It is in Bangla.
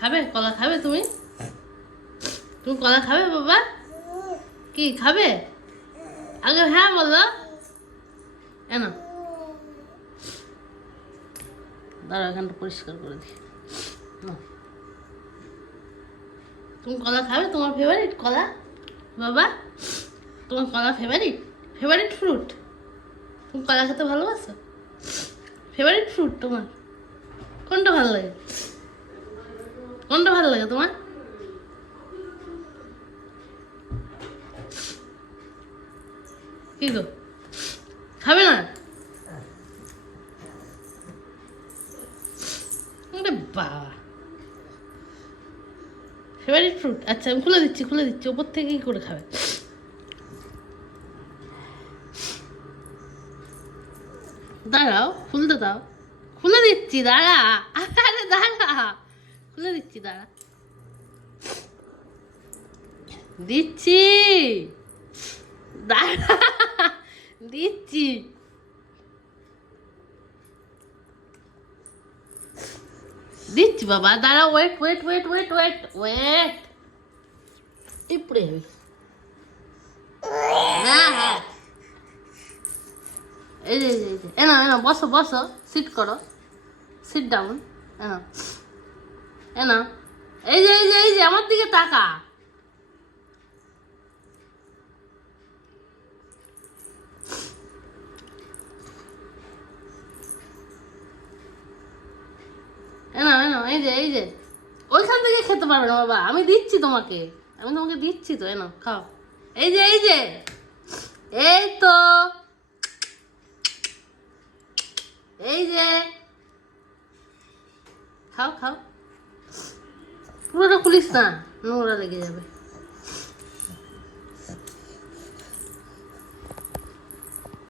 খাবে কলা খাবে তুমি? তুমি কলা খাবে বাবা? কি খাবে? আগে হ্যাঁ বলো। না দাঁড়া, এখানটা পরিষ্কার করে দিই। তুমি কলা খাবে? তোমার ফেভারিট কলা বাবা? তোমার কলা ফেভারিট? Favourite fruit? তুমি কলা খেতে ভালোবাসো? ফেভারিট ফ্রুট তোমার কোনটা ভালো লাগে? কোনটা ভালো লাগে তোমার? কি গো খাবে না? আরে বাবা, ফেভারিট ফ্রুট। আচ্ছা আমি খুলে দিচ্ছি ওপর থেকে কি করে খাবে? দাঁড়াও, খুলতে দাও। খুলে দিচ্ছি দাঁড়া। আরে দাঁড়া, খুলে দিচ্ছি দাঁড়া। দিচ্ছি দাঁড়া, দিচ্ছি। দিচ্ছি বাবা দাঁড়া, wait wait wait wait wait wait. টিপড়ে যাবি। হ্যাঁ হ্যাঁ, এই যে এনা এনা বসো বসো, সিট করো, সিট ডাউন। এনা এনা, এই যে আমার দিকে তাকা। এনা এনা, এই যে ওইখান থেকে খেতে পারবে না বাবা, আমি দিচ্ছি তোমাকে, আমি তোমাকে দিচ্ছি তো। এনা খাও, এই যে এই তো, এই যে খাও খাও। পুরোটা খুলিস না, নোংরা লেগে যাবে।